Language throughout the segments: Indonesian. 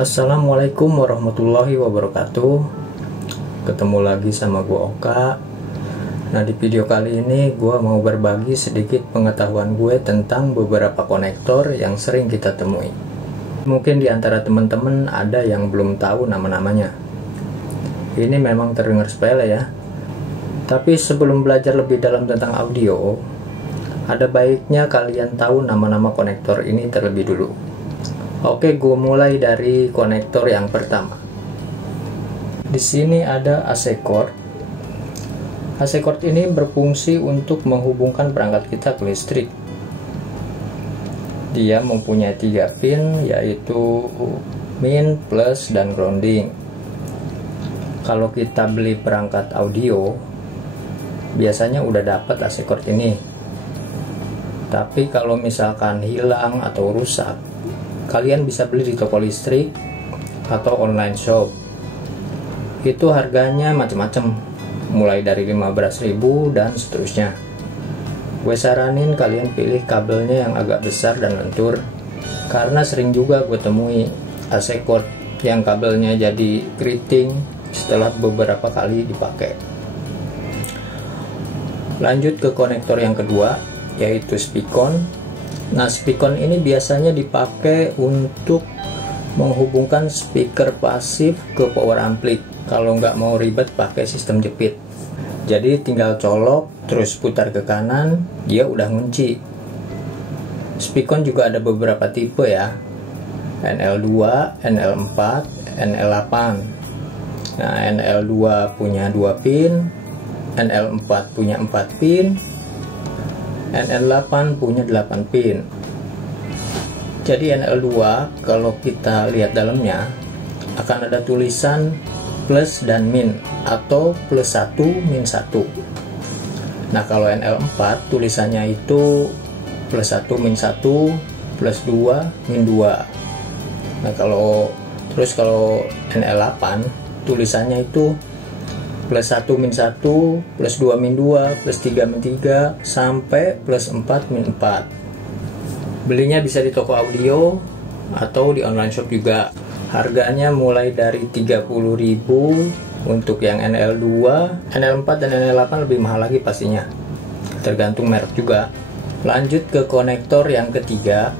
Assalamualaikum warahmatullahi wabarakatuh. Ketemu lagi sama gua Oka. Nah, di video kali ini gua mau berbagi sedikit pengetahuan gue tentang beberapa konektor yang sering kita temui. Mungkin di antara teman-teman ada yang belum tahu nama-namanya. Ini memang terdengar sepele ya. Tapi sebelum belajar lebih dalam tentang audio, ada baiknya kalian tahu nama-nama konektor ini terlebih dulu. Oke, gue mulai dari konektor yang pertama. Di sini ada AC cord. AC cord ini berfungsi untuk menghubungkan perangkat kita ke listrik. Dia mempunyai 3 pin, yaitu min, plus, dan grounding. Kalau kita beli perangkat audio, biasanya udah dapat AC cord ini. Tapi kalau misalkan hilang atau rusak, kalian bisa beli di toko listrik atau online shop. Itu harganya macam-macam, mulai dari 15.000 dan seterusnya. Gue saranin kalian pilih kabelnya yang agak besar dan lentur, karena sering juga gue temui AC cord yang kabelnya jadi keriting setelah beberapa kali dipakai. Lanjut ke konektor yang kedua, yaitu spikon. Nah, spikon ini biasanya dipakai untuk menghubungkan speaker pasif ke power ampli. Kalau nggak mau ribet pakai sistem jepit. Jadi tinggal colok, terus putar ke kanan, dia udah ngunci. Spikon juga ada beberapa tipe ya. NL2, NL4, NL8. Nah, NL2 punya 2 pin, NL4 punya 4 pin, NL8 punya 8 pin. Jadi NL2 kalau kita lihat dalamnya akan ada tulisan plus dan min atau plus 1 min 1. Nah, kalau NL4 tulisannya itu plus 1 min 1 plus 2 min 2. Nah, kalau NL8 tulisannya itu plus 1 min 1, plus 2 min 2, plus 3 min 3, sampai plus 4 min 4. Belinya bisa di toko audio atau di online shop juga. Harganya mulai dari 30.000 untuk yang NL2, NL4 dan NL8 lebih mahal lagi pastinya. Tergantung merek juga. Lanjut ke konektor yang ketiga,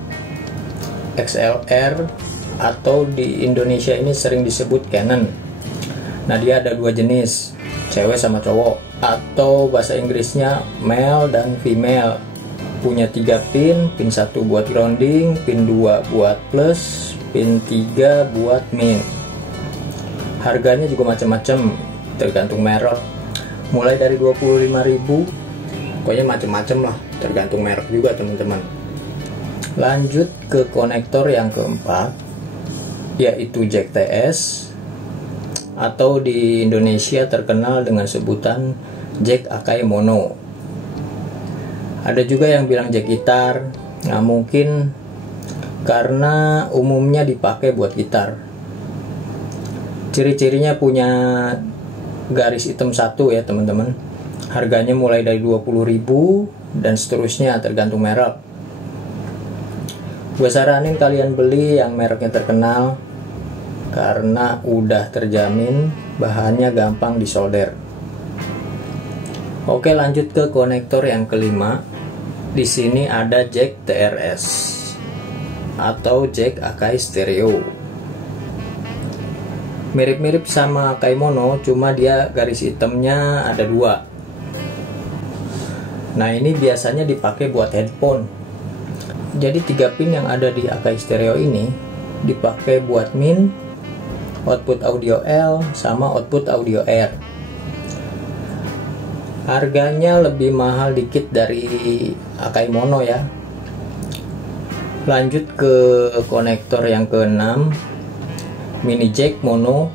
XLR atau di Indonesia ini sering disebut Canon. Nah, dia ada 2 jenis, cewek sama cowok, atau bahasa Inggrisnya male dan female. Punya 3 pin, pin 1 buat grounding, pin 2 buat plus, pin 3 buat min. Harganya juga macam-macam, tergantung merek. Mulai dari 25.000, pokoknya macam-macam lah, tergantung merek juga teman-teman. Lanjut ke konektor yang keempat, yaitu jack TS, atau di Indonesia terkenal dengan sebutan jack Akai Mono. Ada juga yang bilang jack gitar. Nah, mungkin karena umumnya dipakai buat gitar. Ciri-cirinya punya garis hitam 1 ya teman-teman. Harganya mulai dari 20.000 dan seterusnya tergantung merek. Gue saranin kalian beli yang mereknya terkenal, karena udah terjamin bahannya gampang disolder. Oke, lanjut ke konektor yang kelima. Di sini ada jack TRS atau jack Akai stereo. Mirip-mirip sama Akai Mono, cuma dia garis hitamnya ada 2. Nah, ini biasanya dipakai buat headphone. Jadi 3 pin yang ada di Akai stereo ini dipakai buat min, output audio L, sama output audio R. Harganya lebih mahal dikit dari Akai Mono ya. Lanjut ke konektor yang ke-6, mini jack mono.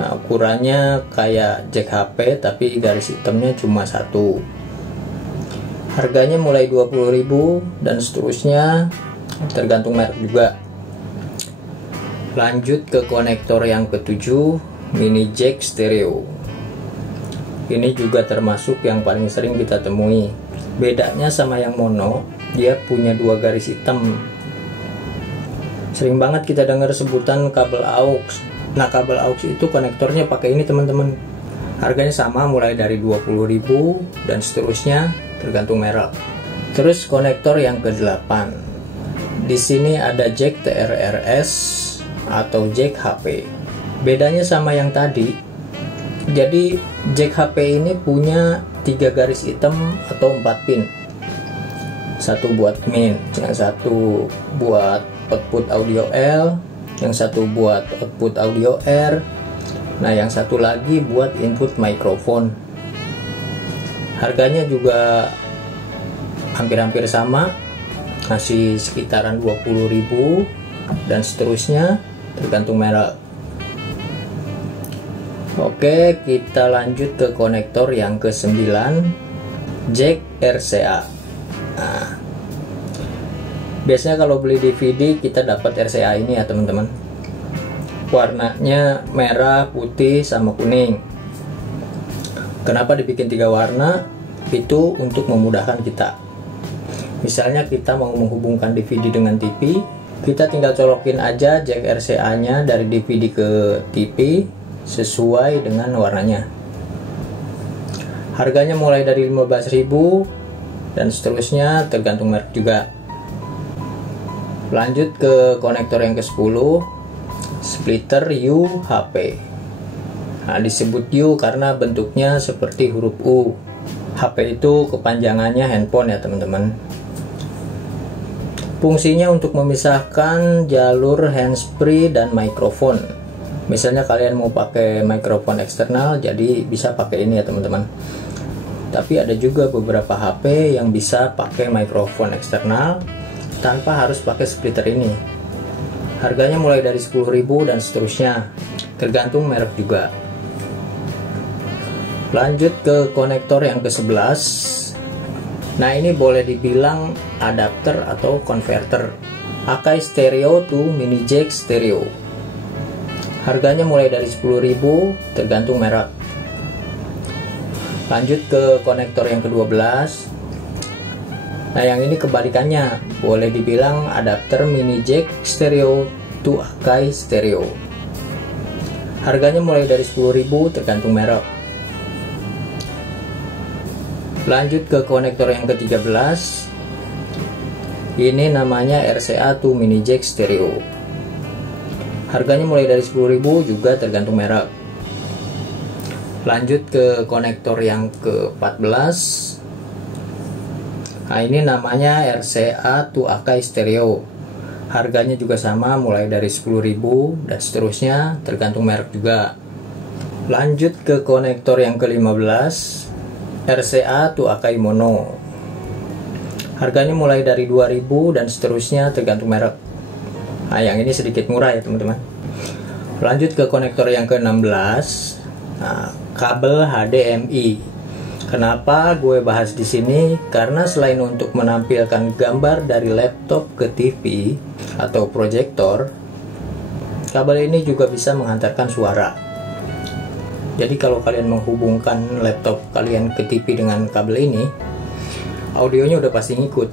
Nah, ukurannya kayak jack HP tapi garis hitamnya cuma 1. Harganya mulai 20.000 dan seterusnya, tergantung merek juga. Lanjut ke konektor yang ke-7, mini jack stereo. Ini juga termasuk yang paling sering kita temui. Bedanya sama yang mono, dia punya 2 garis hitam. Sering banget kita dengar sebutan kabel aux. Nah, kabel aux itu konektornya pakai ini teman-teman. Harganya sama mulai dari 20.000 dan seterusnya tergantung merek. Terus konektor yang ke-8. Di sini ada jack TRRS atau jack HP. Bedanya sama yang tadi. Jadi jack HP ini punya 3 garis hitam atau 4 pin. Satu buat min, yang satu buat output audio L, yang satu buat output audio R. Nah, yang satu lagi buat input mikrofon. Harganya juga hampir-hampir sama, masih sekitaran 20.000 dan seterusnya tergantung merek. Oke, kita lanjut ke konektor yang ke-9, jack RCA. Nah, biasanya kalau beli DVD kita dapat RCA ini ya teman-teman. Warnanya merah, putih, sama kuning. Kenapa dibikin 3 warna? Itu untuk memudahkan kita. Misalnya kita mau menghubungkan DVD dengan TV, kita tinggal colokin aja jack RCA nya dari DVD ke TV sesuai dengan warnanya. Harganya mulai dari 15.000 dan seterusnya tergantung merek juga. Lanjut ke konektor yang ke-10, splitter UHP. Nah, disebut U karena bentuknya seperti huruf U. HP itu kepanjangannya handphone ya teman-teman. Fungsinya untuk memisahkan jalur handsfree dan mikrofon. Misalnya kalian mau pakai mikrofon eksternal, jadi bisa pakai ini ya teman-teman. Tapi ada juga beberapa HP yang bisa pakai mikrofon eksternal tanpa harus pakai splitter ini. Harganya mulai dari 10.000 dan seterusnya, tergantung merek juga. Lanjut ke konektor yang ke-11. Nah, ini boleh dibilang adapter atau converter Akai stereo to mini jack stereo. Harganya mulai dari 10.000 tergantung merek. Lanjut ke konektor yang ke-12. Nah, yang ini kebalikannya, boleh dibilang adapter mini jack stereo to Akai stereo. Harganya mulai dari 10.000 tergantung merek. Lanjut ke konektor yang ke-13. Ini namanya RCA to mini jack stereo. Harganya mulai dari 10.000 juga tergantung merek. Lanjut ke konektor yang ke-14. Nah, ini namanya RCA to Akai stereo. Harganya juga sama mulai dari 10.000 dan seterusnya tergantung merek juga. Lanjut ke konektor yang ke-15, RCA to Akai mono. Harganya mulai dari 2.000 dan seterusnya tergantung merek. Nah, yang ini sedikit murah ya teman-teman. Lanjut ke konektor yang ke-16. Nah, kabel HDMI. Kenapa gue bahas di sini? Karena selain untuk menampilkan gambar dari laptop ke TV atau proyektor, kabel ini juga bisa menghantarkan suara. Jadi kalau kalian menghubungkan laptop kalian ke TV dengan kabel ini, audionya udah pasti ngikut.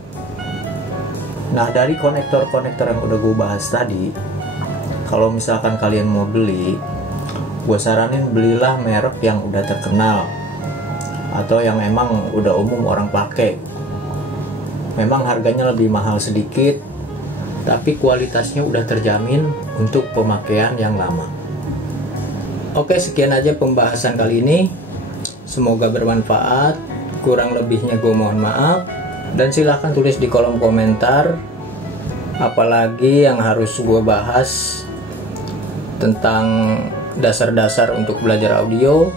Nah, dari konektor-konektor yang udah gue bahas tadi, kalau misalkan kalian mau beli, gue saranin belilah merek yang udah terkenal atau yang emang udah umum orang pakai. Memang harganya lebih mahal sedikit, tapi kualitasnya udah terjamin untuk pemakaian yang lama. Oke, sekian aja pembahasan kali ini. Semoga bermanfaat. Kurang lebihnya gue mohon maaf. Dan silahkan tulis di kolom komentar apalagi yang harus gue bahas tentang dasar-dasar untuk belajar audio.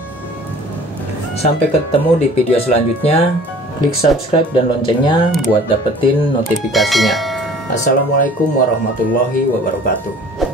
Sampai ketemu di video selanjutnya. Klik subscribe dan loncengnya buat dapetin notifikasinya. Assalamualaikum warahmatullahi wabarakatuh.